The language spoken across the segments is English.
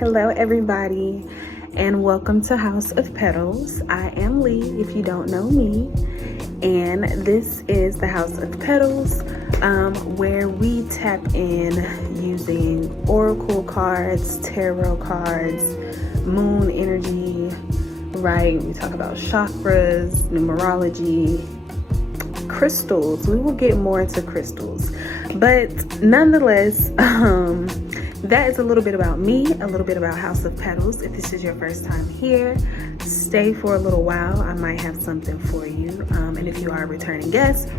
Hello everybody and welcome to House of Petals. I am Lee if you don't know me, and this is the House of Petals where we tap in using oracle cards, tarot cards, moon energy, right? We talk about chakras, numerology, crystals. We will get more into crystals, but nonetheless, that is a little bit about me, a little bit about House of Petals. If this is your first time here, stay for a little while. I might have something for you. And if you are a returning guest,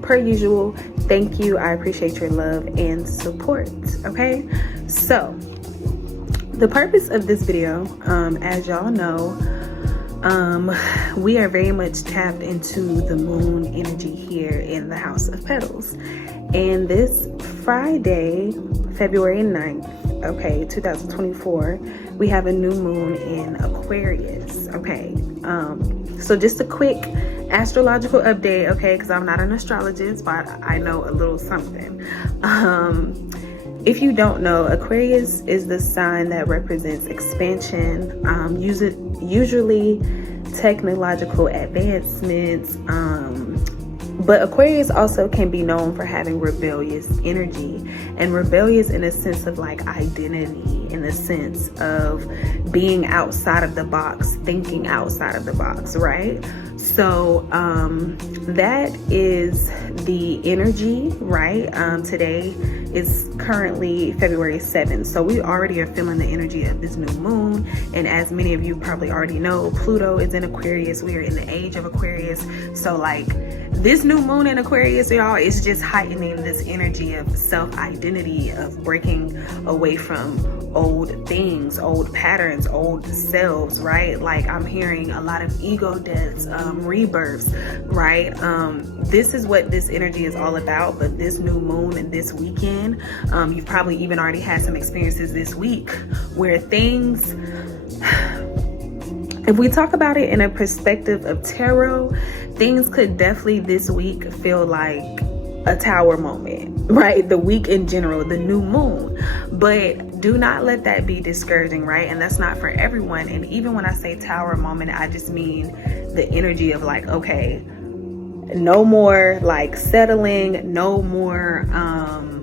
per usual, thank you. I appreciate your love and support. Okay, so the purpose of this video, as y'all know, we are very much tapped into the moon energy here in the House of Petals. And this Friday, February 9th, okay, 2024, we have a new moon in Aquarius, okay? So just a quick astrological update, okay, because I'm not an astrologist, but I know a little something. If you don't know, Aquarius is the sign that represents expansion, usually technological advancements, but Aquarius also can be known for having rebellious energy, and rebellious in a sense of like identity, in the sense of being outside of the box, thinking outside of the box, right? So that is the energy, right? Today is currently February 7th, so we already are feeling the energy of this new moon. And as many of you probably already know, Pluto is in Aquarius. We are in the age of Aquarius, so like this new moon in Aquarius, y'all, is just heightening this energy of self-identity, of breaking away from old things, old patterns, old selves, right? Like I'm hearing a lot of ego deaths, rebirths, right? This is what this energy is all about. But this new moon and this weekend, you've probably even already had some experiences this week where things, if we talk about it in a perspective of tarot, things could definitely this week feel like a tower moment, right? The week in general, the new moon. But do not let that be discouraging, right? And that's not for everyone. And even when I say tower moment, I just mean the energy of like, okay, no more like settling, no more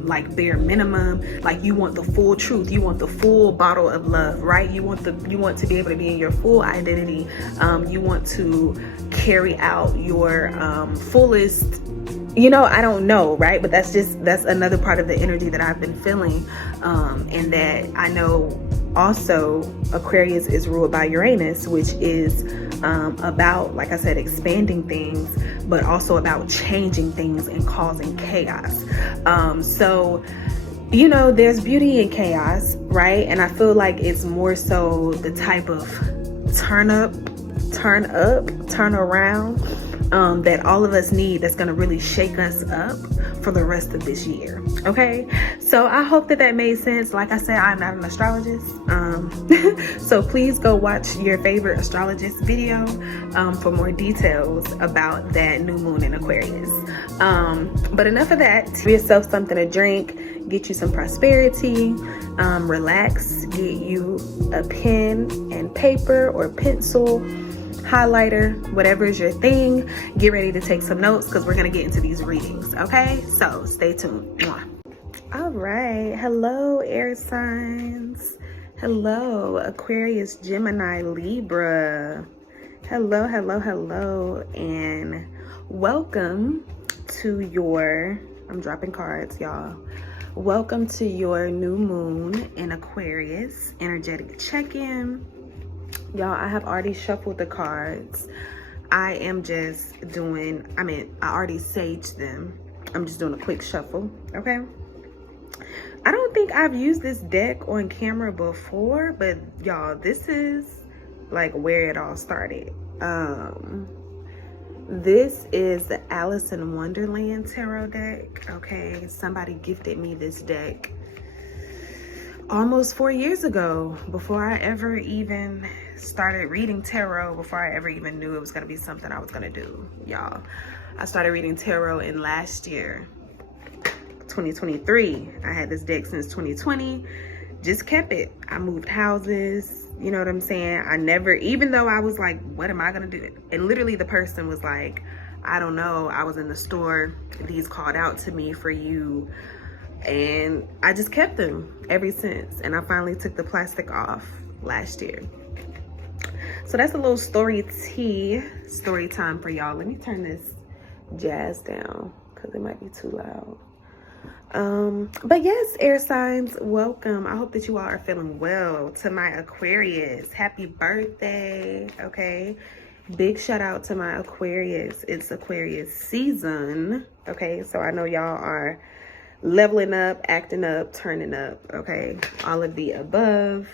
like bare minimum. Like you want the full truth, you want the full bottle of love, right? You want to be able to be in your full identity. You want to carry out your fullest, I don't know, right? But that's another part of the energy that I've been feeling, and that I know also Aquarius is ruled by Uranus, which is about, like I said, expanding things, but also about changing things and causing chaos. So there's beauty in chaos, right? And I feel like it's more so the type of turn around that all of us need, that's going to really shake us up for the rest of this year. Okay, so I hope that made sense. Like I said, I'm not an astrologist, so please go watch your favorite astrologist video for more details about that new moon in Aquarius. But enough of that. Give yourself something to drink, get you some prosperity, relax, get you a pen and paper or pencil, highlighter, whatever is your thing. Get ready to take some notes because we're going to get into these readings, okay? So stay tuned. All right, hello air signs, hello Aquarius, Gemini, Libra, hello, and welcome to your, I'm dropping cards, y'all. Welcome to your new moon in Aquarius energetic check-in. Y'all, I have already shuffled the cards. I am just doing, I already saged them. I'm just doing a quick shuffle, okay? I don't think I've used this deck on camera before, but y'all, this is like where it all started. This is the Alice in Wonderland tarot deck, okay? Somebody gifted me this deck almost 4 years ago, before I ever even started reading tarot, before I ever even knew it was going to be something I was going to do, y'all. I started reading tarot in last year, 2023. I had this deck since 2020, just kept it. I moved houses, you know what I'm saying? I never, even though I was like, what am I gonna do? And literally the person was like, I don't know, I was in the store, these called out to me for you, and I just kept them ever since. And I finally took the plastic off last year. So that's a little story time for y'all. Let me turn this jazz down because it might be too loud. But yes, air signs, welcome. I hope that you all are feeling well. To my Aquarius, happy birthday. Okay, big shout out to my Aquarius. It's Aquarius season. Okay, so I know y'all are leveling up, acting up, turning up. Okay, all of the above.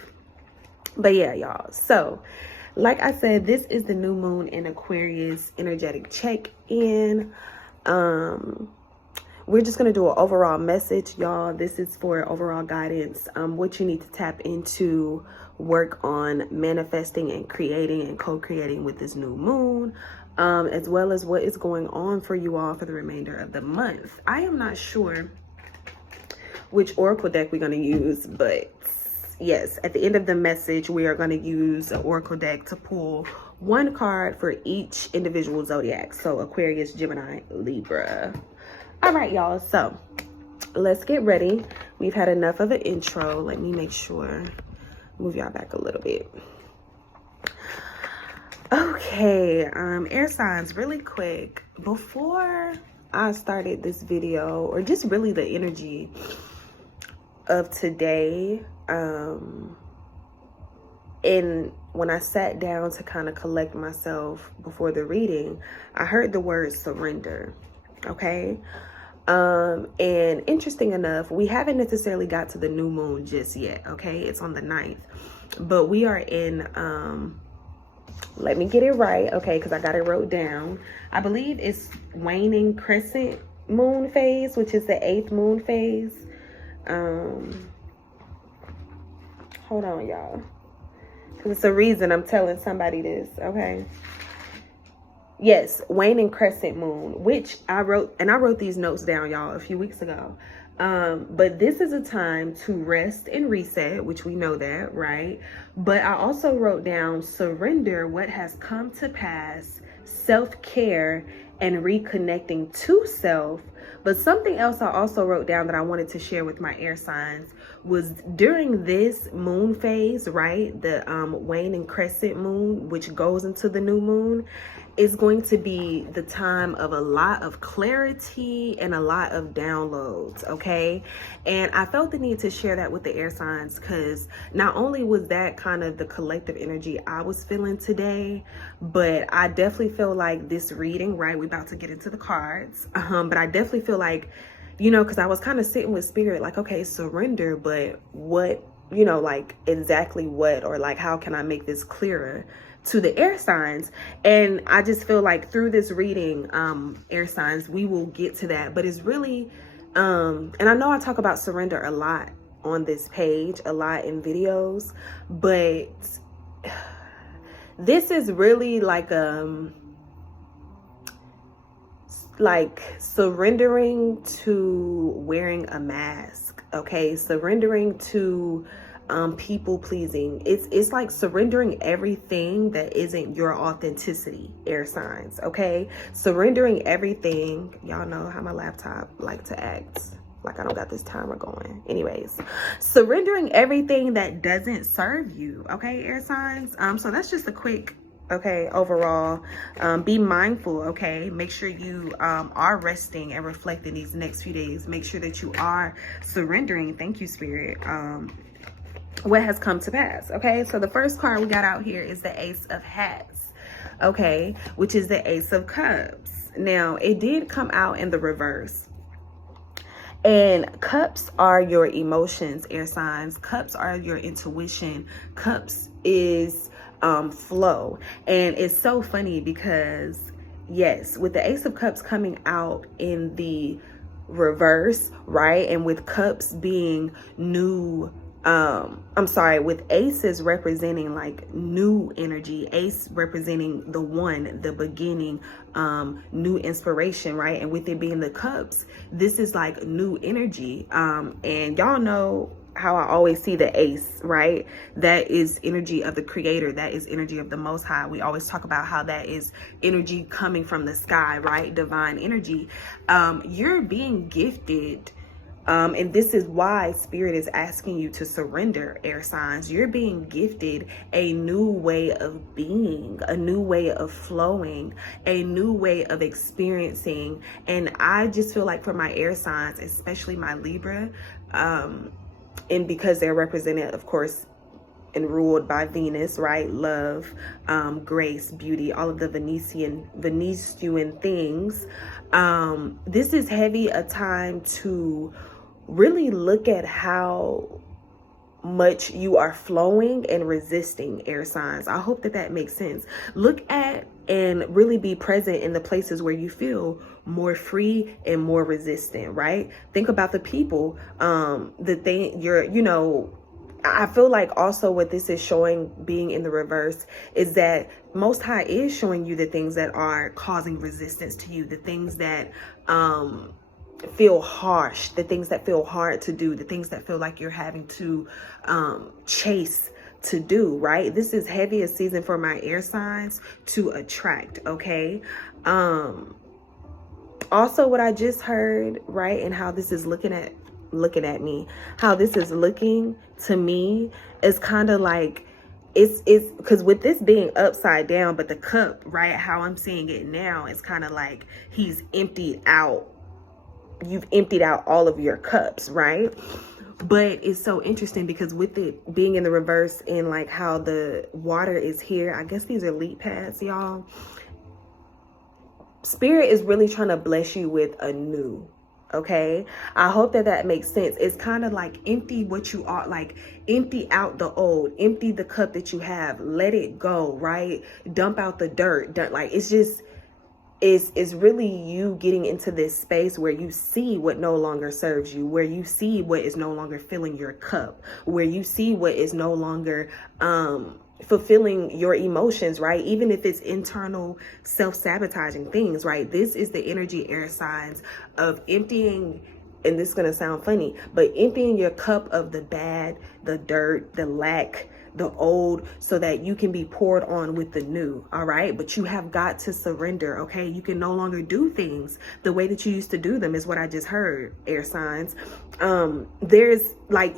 But yeah, y'all, so like I said, this is the new moon in Aquarius energetic check-in. We're just going to do an overall message, y'all. This is for overall guidance, what you need to tap into, work on manifesting and creating and co-creating with this new moon, as well as what is going on for you all for the remainder of the month. I am not sure which oracle deck we're going to use, but yes, at the end of the message, we are going to use an oracle deck to pull one card for each individual zodiac. So Aquarius, Gemini, Libra. All right, y'all, so let's get ready. We've had enough of an intro. Let me make sure, move y'all back a little bit. Okay, air signs, really quick. Before I started this video, or just really the energy of today, and when I sat down to kind of collect myself before the reading, I heard the word surrender. Okay, and interesting enough, we haven't necessarily got to the new moon just yet. Okay, it's on the 9th, but we are in let me get it right, okay, because I got it wrote down. I believe it's waning crescent moon phase, which is the 8th moon phase. Hold on, y'all, because it's a reason I'm telling somebody this. Okay, yes, waning crescent moon, which I wrote, and I wrote these notes down, y'all, a few weeks ago. But this is a time to rest and reset, which we know that, right? But I also wrote down surrender what has come to pass, self-care, and reconnecting to self. But something else I also wrote down that I wanted to share with my air signs was during this moon phase, right? The waning crescent moon, which goes into the new moon, is going to be the time of a lot of clarity and a lot of downloads, okay? And I felt the need to share that with the air signs because not only was that kind of the collective energy I was feeling today, but I definitely feel like this reading, right? We're about to get into the cards, but I definitely feel like, you know, because I was kind of sitting with spirit like, okay, surrender, but what, you know, like exactly what, or like how can I make this clearer to the air signs? And I just feel like through this reading, air signs, we will get to that. But it's really and I know I talk about surrender a lot on this page, a lot in videos, but this is really like surrendering to wearing a mask, okay? Surrendering to people pleasing. It's like surrendering everything that isn't your authenticity, air signs, okay? Surrendering everything. Y'all know how my laptop like to act like I don't got this timer going. Anyways, surrendering everything that doesn't serve you, okay, air signs? So that's just a quick, okay, overall. Be mindful, okay? Make sure you are resting and reflecting these next few days. Make sure that you are surrendering, thank you, Spirit, what has come to pass, okay? So the first card we got out here is the Ace of Hats, okay, which is the Ace of Cups. Now, it did come out in the reverse. And cups are your emotions, air signs. Cups are your intuition. Cups is flow. And it's so funny because, yes, with the Ace of Cups coming out in the reverse, right? And with cups being new, with aces representing like new energy, ace representing the one, the beginning, new inspiration, right? And with it being the cups, this is like new energy. And y'all know how I always see the ace, right? That is energy of the creator. That is energy of the most high. We always talk about how that is energy coming from the sky, right? Divine energy. You're being gifted. And this is why spirit is asking you to surrender, air signs. You're being gifted a new way of being, a new way of flowing, a new way of experiencing. And I just feel like for my air signs, especially my Libra, and because they're represented, of course, and ruled by Venus, right? Love, grace, beauty, all of the Venusian things. This is heavy a time to really look at how much you are flowing and resisting, air signs. I hope that that makes sense. Look at and really be present in the places where you feel more free and more resistant, right? Think about the people, I feel like also what this is showing, being in the reverse, is that Most High is showing you the things that are causing resistance to you, the things that feel harsh, the things that feel hard to do, the things that feel like you're having to chase to do, right? This is heavy a season for my air signs to attract, okay? Also, what I just heard, right, and how this is looking at me, how this is looking to me is kind of like, it's because with this being upside down, but the cup, right, how I'm seeing it now, is kind of like he's emptied out. You've emptied out all of your cups, right? But it's so interesting because with it being in the reverse and like how the water is here, I guess these are leap pads, y'all. Spirit is really trying to bless you with a new, okay? I hope that that makes sense. It's kind of like empty what you are, like empty out the old, empty the cup that you have, let it go, right? Dump out the dirt. Like, it's just, it's really you getting into this space where you see what no longer serves you, where you see what is no longer filling your cup, where you see what is no longer fulfilling your emotions, right? Even if it's internal self-sabotaging things, right? This is the energy, air signs, of emptying, and this is going to sound funny, but emptying your cup of the bad, the dirt, the lack, the old, so that you can be poured on with the new. All right. But you have got to surrender. Okay. You can no longer do things the way that you used to do them, is what I just heard, air signs. There's like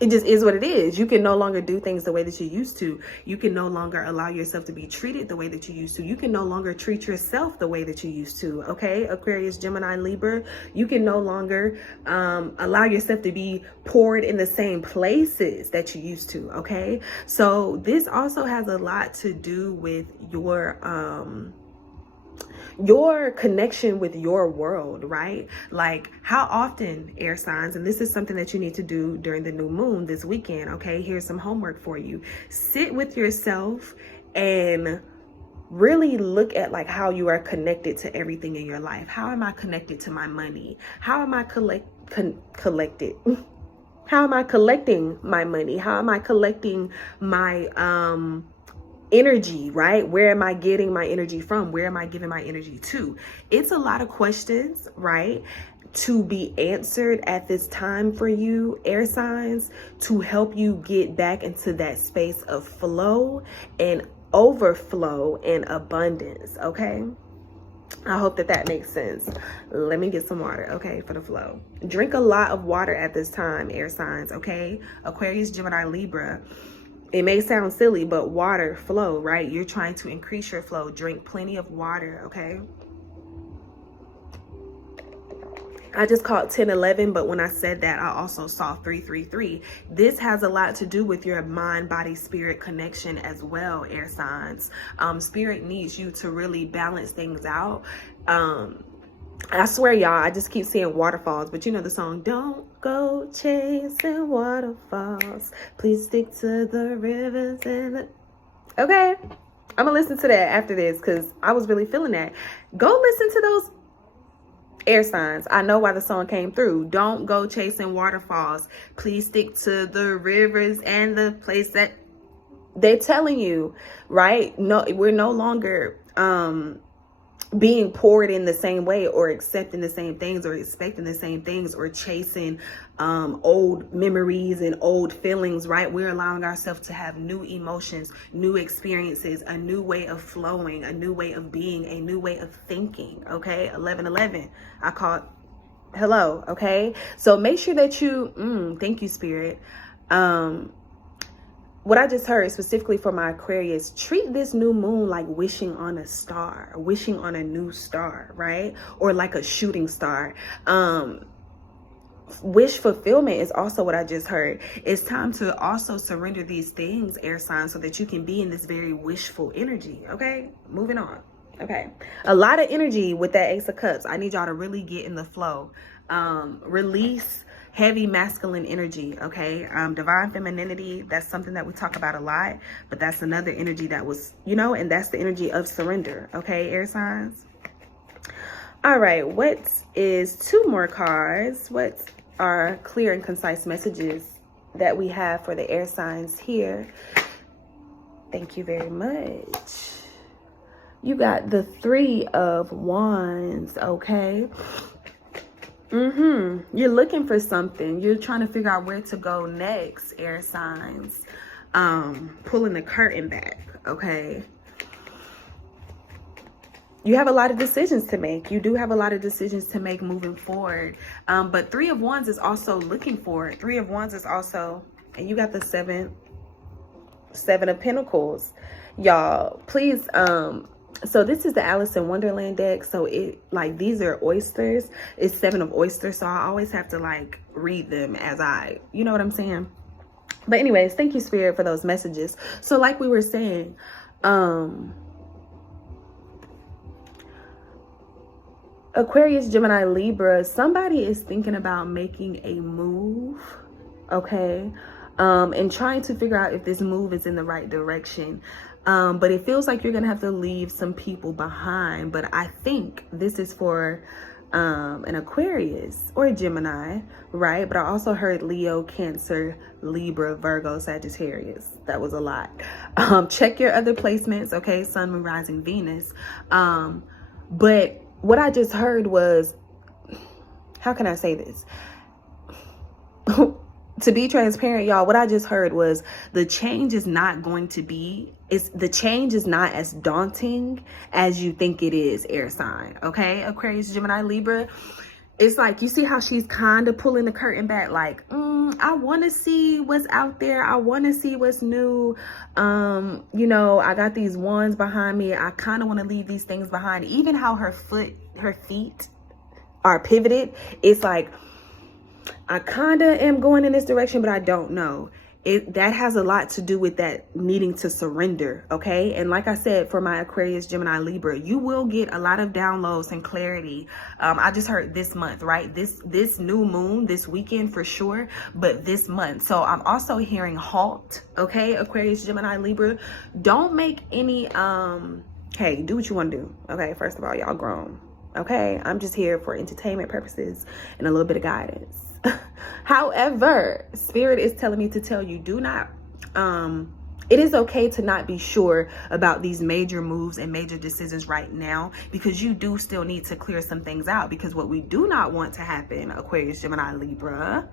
it just is what it is. You can no longer do things the way that you used to. You can no longer allow yourself to be treated the way that you used to. You can no longer treat yourself the way that you used to. Okay, Aquarius, Gemini, Libra. You can no longer allow yourself to be poured in the same places that you used to. Okay, so this also has a lot to do with your connection with your world, right? Like, how often, air signs, and this is something that you need to do during the new moon this weekend, okay? Here's some homework for you. Sit with yourself and really look at like how you are connected to everything in your life. How am I connected to my money? How am I collected? How am I collecting my money? How am I collecting my energy, right? Where am I getting my energy from? Where am I giving my energy to? It's a lot of questions, right, to be answered at this time for you, air signs, to help you get back into that space of flow and overflow and abundance. Okay, I hope that that makes sense. Let me get some water, okay, for the flow. Drink a lot of water at this time, air signs. Okay, Aquarius, Gemini, Libra. It may sound silly, but water, flow, right? You're trying to increase your flow. Drink plenty of water, okay? I just caught 1011, but when I said that, I also saw 333. This has a lot to do with your mind, body, spirit connection as well, air signs. Spirit needs you to really balance things out. I swear, y'all, I just keep seeing waterfalls, but you know the song, don't go chasing waterfalls, please stick to the rivers and the... Okay, I'm gonna listen to that after this because I was really feeling that. Go listen to those air signs. I know why the song came through. Don't go chasing waterfalls, please stick to the rivers and the place that they're telling you, right? No, we're no longer being poured in the same way, or accepting the same things, or expecting the same things, or chasing old memories and old feelings, right? We're allowing ourselves to have new emotions, new experiences, a new way of flowing, a new way of being, a new way of thinking. Okay, 1111, I caught hello. Okay, so make sure that you thank you, Spirit. What I just heard specifically for my Aquarius, treat this new moon like wishing on a star, wishing on a new star, right? Or like a shooting star. Wish fulfillment is also what I just heard. It's time to also surrender these things, air signs, so that you can be in this very wishful energy. Okay, moving on. Okay, a lot of energy with that Ace of Cups. I need y'all to really get in the flow. Release heavy masculine energy. Okay, divine femininity, that's something that we talk about a lot, but that's another energy that was, you know, and that's the energy of surrender. Okay, air signs. All right, what is 2 more cards? What are clear and concise messages that we have for the air signs here? Thank you very much. You got the 3 of Wands. Okay. You're looking for something. You're trying to figure out where to go next, air signs. Pulling the curtain back. Okay. You have a lot of decisions to make. You do have a lot of decisions to make moving forward. But 3 of Wands is also looking for it. 3 of Wands is also, and you got the 7 of Pentacles. Y'all, please, so this is the Alice in Wonderland deck. So it, like, these are oysters. It's 7 of oysters. So I always have to like read them as I, you know what I'm saying? But anyways, thank you, Spirit, for those messages. So like we were saying, Aquarius, Gemini, Libra, somebody is thinking about making a move, okay? And trying to figure out if this move is in the right direction. But it feels like you're going to have to leave some people behind. But I think this is for an Aquarius or a Gemini, right? But I also heard Leo, Cancer, Libra, Virgo, Sagittarius. That was a lot. Check your other placements, okay? Sun, Moon, Rising, Venus. But what I just heard was, how can I say this? To be transparent, y'all, what I just heard was the change is not going to be, the change is not as daunting as you think it is, air sign. Okay, Aquarius, Gemini, Libra. It's like, you see how she's kind of pulling the curtain back, like, I want to see what's out there. I want to see what's new. You know, I got these wands behind me. I kind of want to leave these things behind. Even how her feet are pivoted. It's like, I kind of am going in this direction, but I don't know. That has a lot to do with that needing to surrender, okay? And like I said, for my Aquarius, Gemini, Libra, you will get a lot of downloads and clarity. I just heard this month, right? This new moon, this weekend for sure, but this month. So I'm also hearing halt, okay? Aquarius, Gemini, Libra, don't make any, hey, do what you want to do, okay? First of all, y'all grown, okay? I'm just here for entertainment purposes and a little bit of guidance. However, Spirit is telling me to tell you, do not, it is okay to not be sure about these major moves and major decisions right now, because you do still need to clear some things out. Because what we do not want to happen, Aquarius, Gemini, Libra,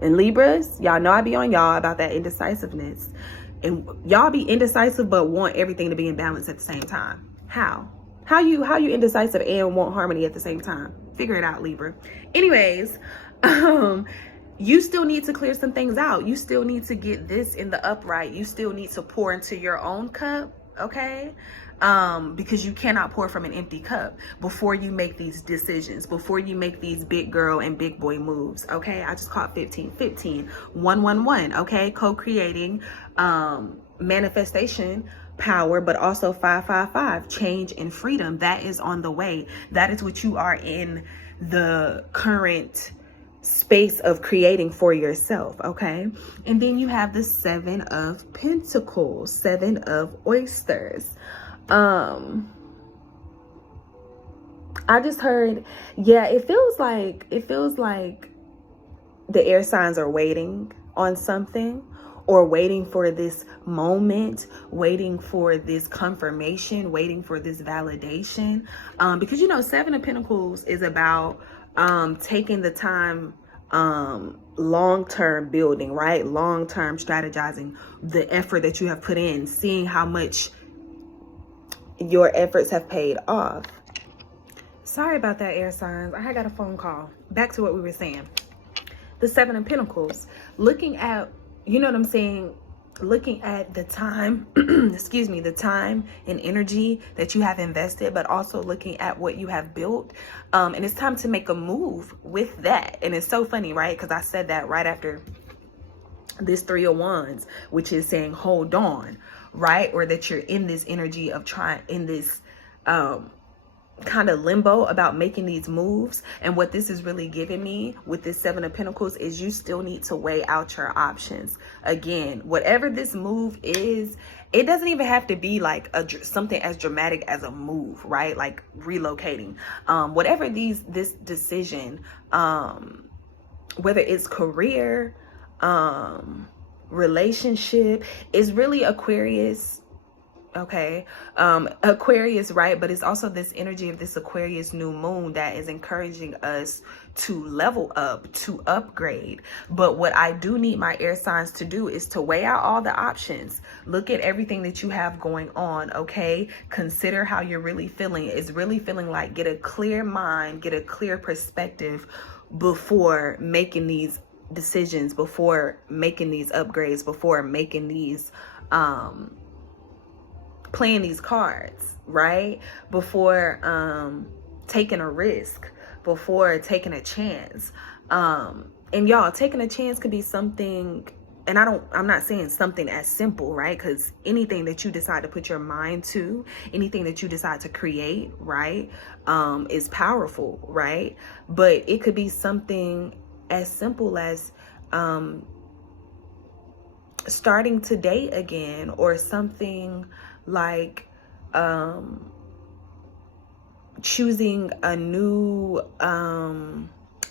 and Libras, y'all know I be on y'all about that indecisiveness. And y'all be indecisive but want everything to be in balance at the same time. How you indecisive and want harmony at the same time? Figure it out, Libra. Anyways, you still need to clear some things out. You still need to get this in the upright. You still need to pour into your own cup, okay? Because you cannot pour from an empty cup before you make these decisions, before you make these big girl and big boy moves, okay? I just caught 15, 111, okay? Co-creating, manifestation power, but also 555, change and freedom. That is on the way. That is what you are in the current space of creating for yourself, okay? And then you have the 7 of Pentacles, 7 of oysters. I just heard, yeah, it feels like the air signs are waiting on something, or waiting for this moment, waiting for this confirmation, waiting for this validation. Because, you know, Seven of Pentacles is about taking the time, long-term building, right? Long-term strategizing, the effort that you have put in, seeing how much your efforts have paid off. Sorry about that, air signs. I got a phone call. Back to what we were saying. The Seven of Pentacles, looking at, you know what I'm saying? Looking at the time, excuse me, the time and energy that you have invested, but also looking at what you have built. And it's time to make a move with that. And it's so funny, right? Because I said that right after this Three of Wands, which is saying, hold on, right? Or that you're in this energy of trying, in this, kind of limbo about making these moves. And what this is really giving me with this Seven of Pentacles is you still need to weigh out your options. Again, whatever this move is, it doesn't even have to be like something as dramatic as a move, right? Like relocating. Whatever this decision, whether it's career, relationship, is really Aquarius. Okay, Aquarius, right? But it's also this energy of this Aquarius new moon that is encouraging us to level up, to upgrade. But what I do need my air signs to do is to weigh out all the options. Look at everything that you have going on, okay? Consider how you're really feeling. It's really feeling like, get a clear mind, get a clear perspective before making these decisions, before making these upgrades, before making these, playing these cards, right? Before taking a risk, before taking a chance. And y'all, taking a chance could be something, and I'm not saying something as simple, right? Because anything that you decide to put your mind to, anything that you decide to create, right, is powerful, right? But it could be something as simple as starting to date again, or something like choosing a new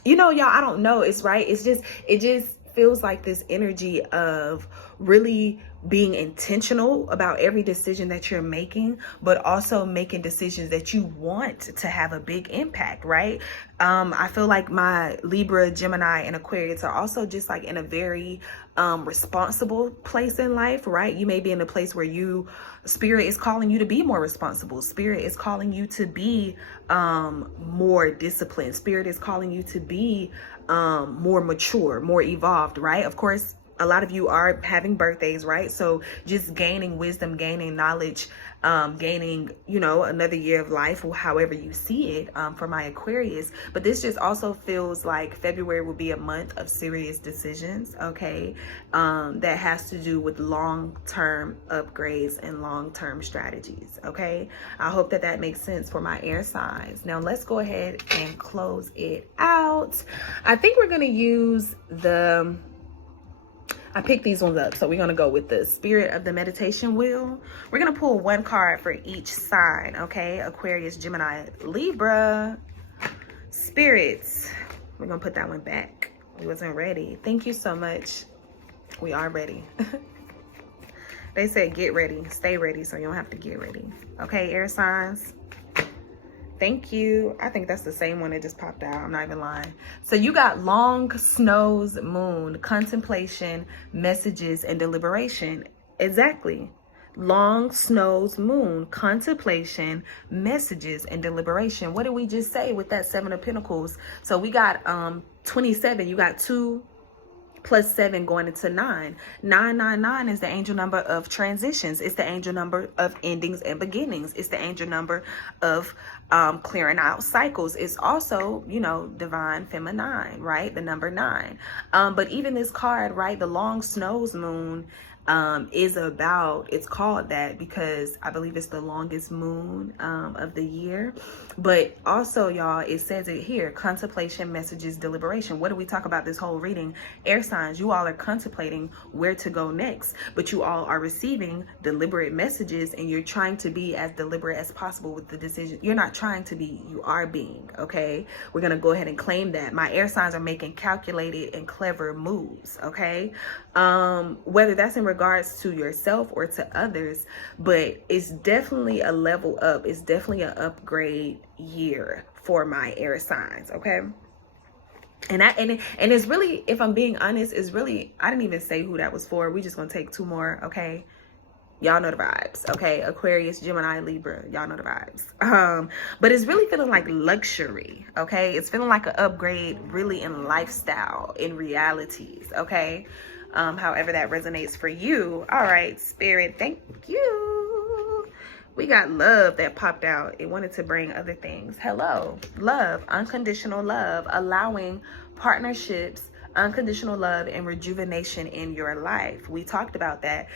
you know, y'all, I don't know, it's right, it just feels like this energy of really being intentional about every decision that you're making, but also making decisions that you want to have a big impact, right? I feel like my Libra, Gemini, and Aquarius are also just like in a very responsible place in life, right? You may be in a place where Spirit is calling you to be more responsible. Spirit is calling you to be more disciplined. Spirit is calling you to be more mature, more evolved, right? Of course, a lot of you are having birthdays, right? So just gaining wisdom, gaining knowledge, gaining, you know, another year of life, or however you see it, for my Aquarius. But this just also feels like February will be a month of serious decisions, okay? That has to do with long-term upgrades and long-term strategies, okay? I hope that that makes sense for my air signs. Now let's go ahead and close it out. I think we're gonna use I picked these ones up, so we're going to go with the Spirit of the Meditation Wheel. We're going to pull one card for each sign, okay? Aquarius, Gemini, Libra. Spirits. We're going to put that one back. We wasn't ready. Thank you so much. We are ready. They said get ready. Stay ready, so you don't have to get ready. Okay, air signs. Thank you. I think that's the same one that just popped out. I'm not even lying. So you got long snows moon, contemplation, messages, and deliberation. Exactly. Long snows moon, contemplation, messages, and deliberation. What did we just say with that Seven of Pentacles? So we got 27. You got 2 plus 7 going into 9. 999 is the angel number of transitions. It's the angel number of endings and beginnings. It's the angel number of clearing out cycles. It's also, you know, divine feminine, right? The number 9. But even this card, right? The long snows moon, is about. It's called that because I believe it's the longest moon of the year. But also, y'all, it says it here: contemplation, messages, deliberation. What do we talk about this whole reading? Air signs, you all are contemplating where to go next, but you all are receiving deliberate messages, and you're trying to be as deliberate as possible with the decision. You're not trying to be, you are being. Okay, we're gonna go ahead and claim that. My air signs are making calculated and clever moves. Okay, whether that's in regards to yourself or to others, but it's definitely a level up. It's definitely an upgrade year for my air signs. Okay, and it's really, if I'm being honest, it's really, I didn't even say who that was for. We just gonna take 2 more. Okay, y'all know the vibes. Okay, Aquarius, Gemini, Libra, y'all know the vibes. But it's really feeling like luxury. Okay, it's feeling like an upgrade really in lifestyle, in realities. Okay, however that resonates for you. All right, Spirit, thank you. We got love that popped out. It wanted to bring other things. Hello, love, unconditional love, allowing partnerships, unconditional love, and rejuvenation in your life. We talked about that.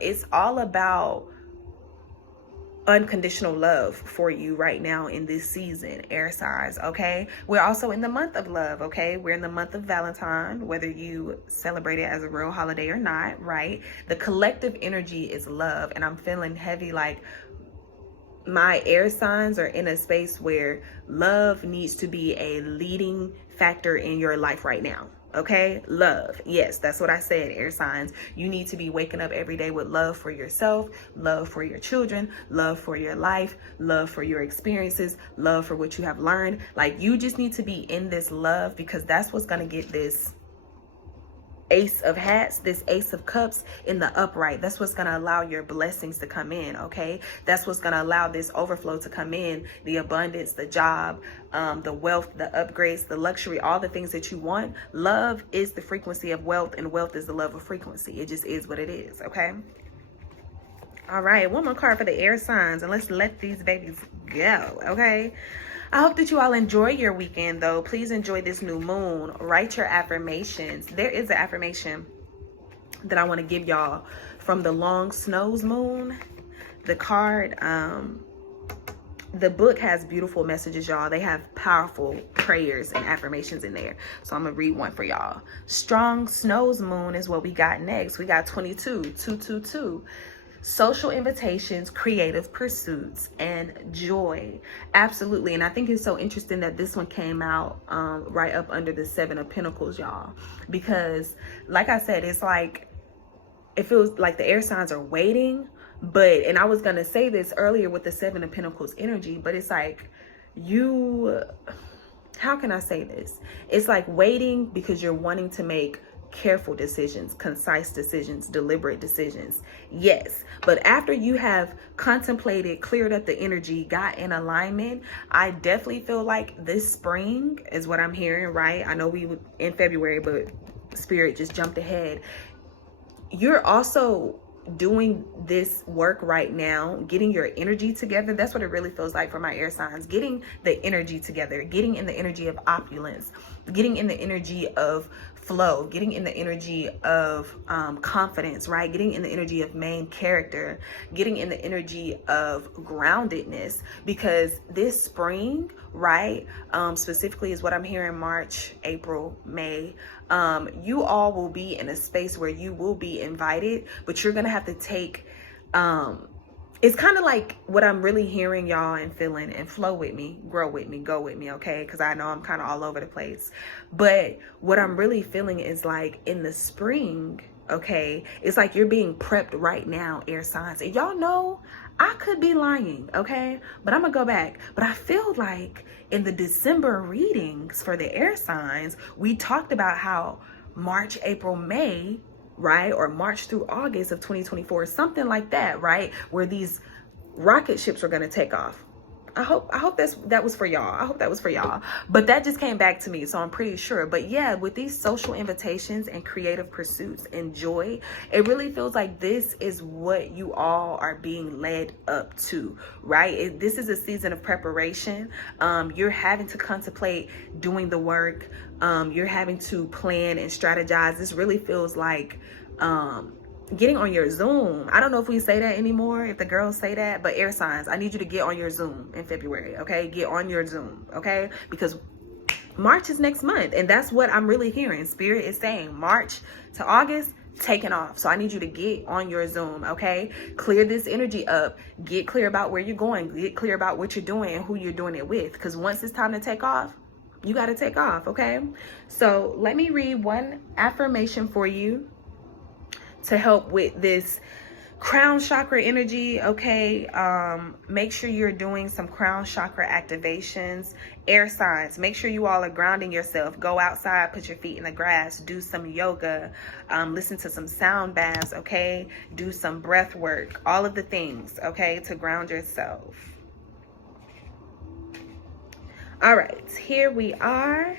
It's all about unconditional love for you right now in this season, air signs. Okay, we're also in the month of love. Okay, we're in the month of Valentine, whether you celebrate it as a real holiday or not, right? The collective energy is love, and I'm feeling heavy, like my air signs are in a space where love needs to be a leading factor in your life right now. Okay, love. Yes, that's what I said, air signs. You need to be waking up every day with love for yourself, love for your children, love for your life, love for your experiences, love for what you have learned. Like, you just need to be in this love, because that's what's going to get this Ace of Hats, this Ace of Cups in the upright. That's what's going to allow your blessings to come in. Okay, that's what's going to allow this overflow to come in, the abundance, the job, the wealth, the upgrades, the luxury, all the things that you want. Love is the frequency of wealth, and wealth is the love of frequency. It just is what it is. Okay, all right, one more card for the air signs, and let's let these babies go. Okay, I hope that you all enjoy your weekend, though. Please enjoy this new moon. Write your affirmations. There is an affirmation that I want to give y'all from the Long Snows moon. The card, the book has beautiful messages, y'all. They have powerful prayers and affirmations in there. So I'm going to read one for y'all. Strong Snows moon is what we got next. We got 22, 222. Social invitations, creative pursuits, and joy. Absolutely. And I think it's so interesting that this one came out right up under the 7 of Pentacles, y'all, because like I said, it's like, it feels like the air signs are waiting, but, and I was going to say this earlier with the 7 of Pentacles energy, but it's like, how can I say this? It's like waiting because you're wanting to make careful decisions, concise decisions, deliberate decisions. Yes, but after you have contemplated, cleared up the energy, got in alignment, I definitely feel like this spring is what I'm hearing, right? I know we were in February, but Spirit just jumped ahead. You're also doing this work right now, getting your energy together. That's what it really feels like for my air signs. Getting the energy together, getting in the energy of opulence, getting in the energy of flow, getting in the energy of confidence, right? Getting in the energy of main character, getting in the energy of groundedness, because this spring, right, specifically is what I'm hearing, March, April, May, you all will be in a space where you will be invited, but you're gonna have to take it's kind of like what I'm really hearing, y'all, and feeling, and flow with me, grow with me, go with me, okay? Because I know I'm kind of all over the place. But what I'm really feeling is like in the spring, okay, it's like you're being prepped right now, air signs. And y'all know I could be lying, okay? But I'm going to go back. But I feel like in the December readings for the air signs, we talked about how March, April, May, right, or March through August of 2024, something like that, right, where these rocket ships are going to take off. I hope that was for y'all. I hope that was for y'all. But that just came back to me, so I'm pretty sure. But yeah, with these social invitations and creative pursuits and joy, it really feels like this is what you all are being led up to, right? This is a season of preparation. You're having to contemplate doing the work. You're having to plan and strategize. This really feels like getting on your Zoom. I don't know if we say that anymore, if the girls say that, but air signs, I need you to get on your Zoom in February, okay? Get on your Zoom, okay? Because March is next month, and that's what I'm really hearing. Spirit is saying March to August, taking off. So I need you to get on your Zoom, okay? Clear this energy up. Get clear about where you're going. Get clear about what you're doing and who you're doing it with. Because once it's time to take off, you got to take off, okay? So let me read one affirmation for you to help with this crown chakra energy, okay? Make sure you're doing some crown chakra activations. Air signs, make sure you all are grounding yourself. Go outside, put your feet in the grass, do some yoga, listen to some sound baths, okay? Do some breath work, all of the things, okay, to ground yourself. All right, here we are.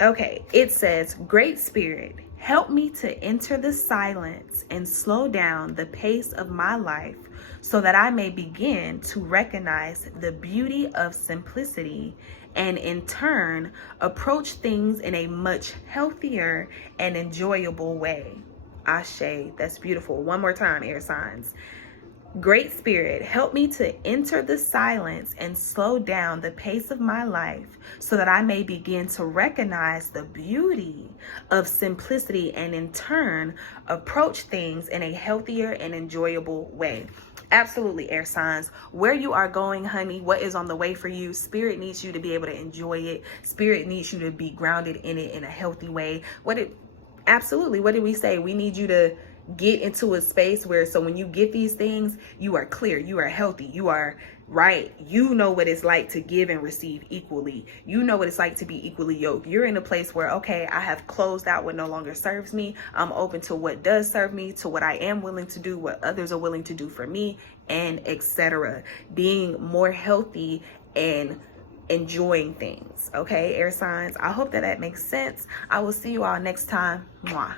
Okay, it says, Great Spirit, help me to enter the silence and slow down the pace of my life so that I may begin to recognize the beauty of simplicity and in turn approach things in a much healthier and enjoyable way. Ashe, that's beautiful. One more time, air signs. Great Spirit, help me to enter the silence and slow down the pace of my life so that I may begin to recognize the beauty of simplicity and in turn approach things in a healthier and enjoyable way. Absolutely, air signs. Where you are going, honey, what is on the way for you, Spirit needs you to be able to enjoy it. Spirit needs you to be grounded in it in a healthy way. Absolutely, what did we say? We need you to get into a space where, so when you get these things, you are clear, you are healthy, you are right, you know what it's like to give and receive equally, you know what it's like to be equally yoked. You're in a place where, okay, I have closed out what no longer serves me, I'm open to what does serve me, to what I am willing to do, what others are willing to do for me, and etc. Being more healthy and enjoying things, okay, air signs. I hope that makes sense. I will see you all next time. Mwah.